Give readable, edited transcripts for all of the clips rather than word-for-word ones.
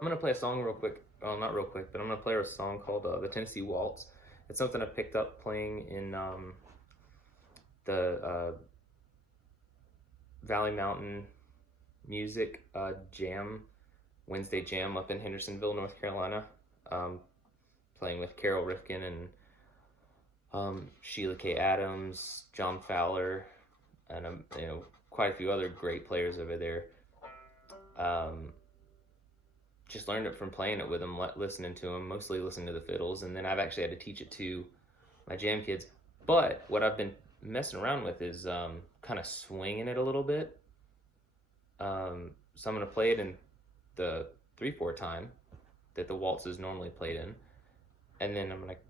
I'm gonna play a song real quick. Well, not real quick, but I'm gonna play a song called the Tennessee Waltz. It's something I picked up playing in the Valley Mountain Music Jam, Wednesday Jam up in Hendersonville, North Carolina. Playing with Carol Rifkin and Sheila K. Adams, John Fowler, and quite a few other great players over there. Just learned it from playing it with them, listening to them, mostly listening to the fiddles, and then I've actually had to teach it to my jam kids. But what I've been messing around with is kind of swinging it a little bit. So I'm going to play it in the 3/4 time that the waltz is normally played in, and then I'm going to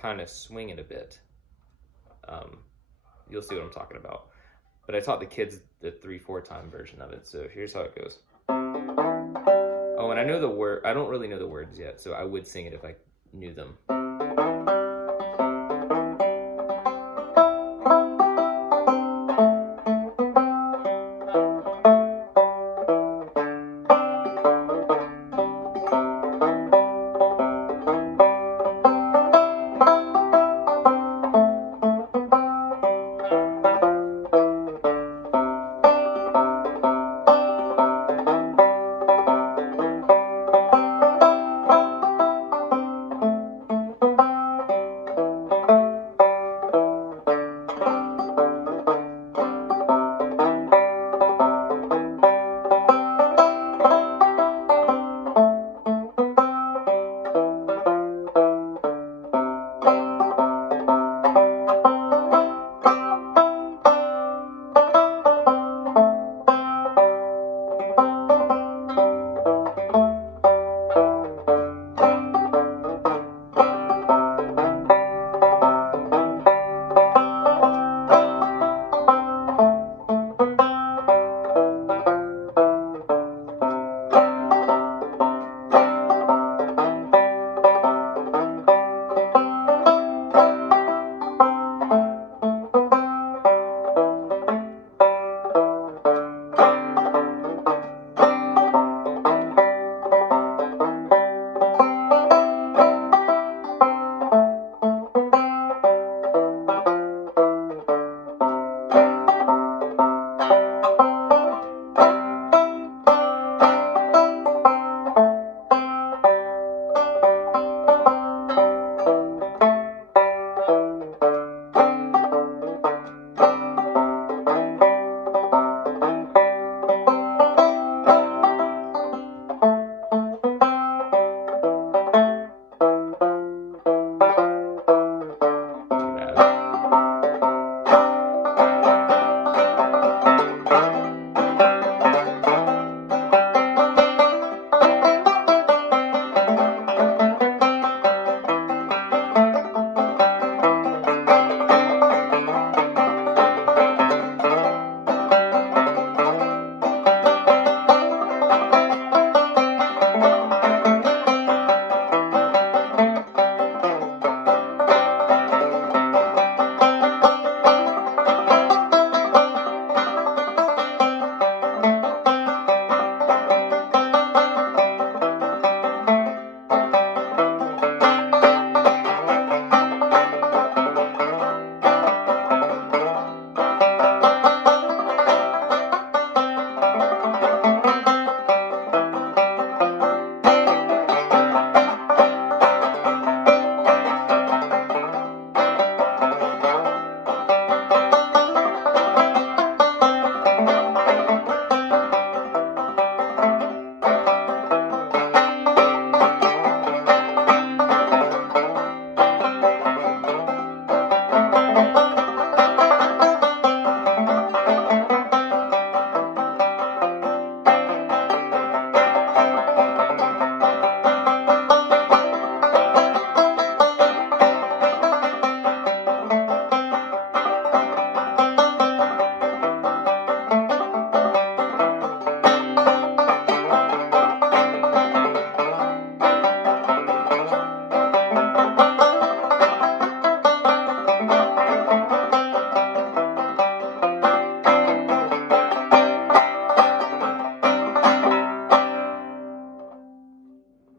kind of swing it a bit. You'll see what I'm talking about. But I taught the kids the 3/4 time version of it, so here's how it goes. Oh, and I know the word. I don't really know the words yet, so I would sing it if I knew them.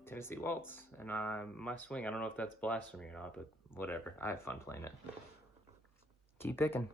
Tennessee Waltz, and my swing, I don't know if that's blasphemy or not, but whatever. I have fun playing it. Keep picking.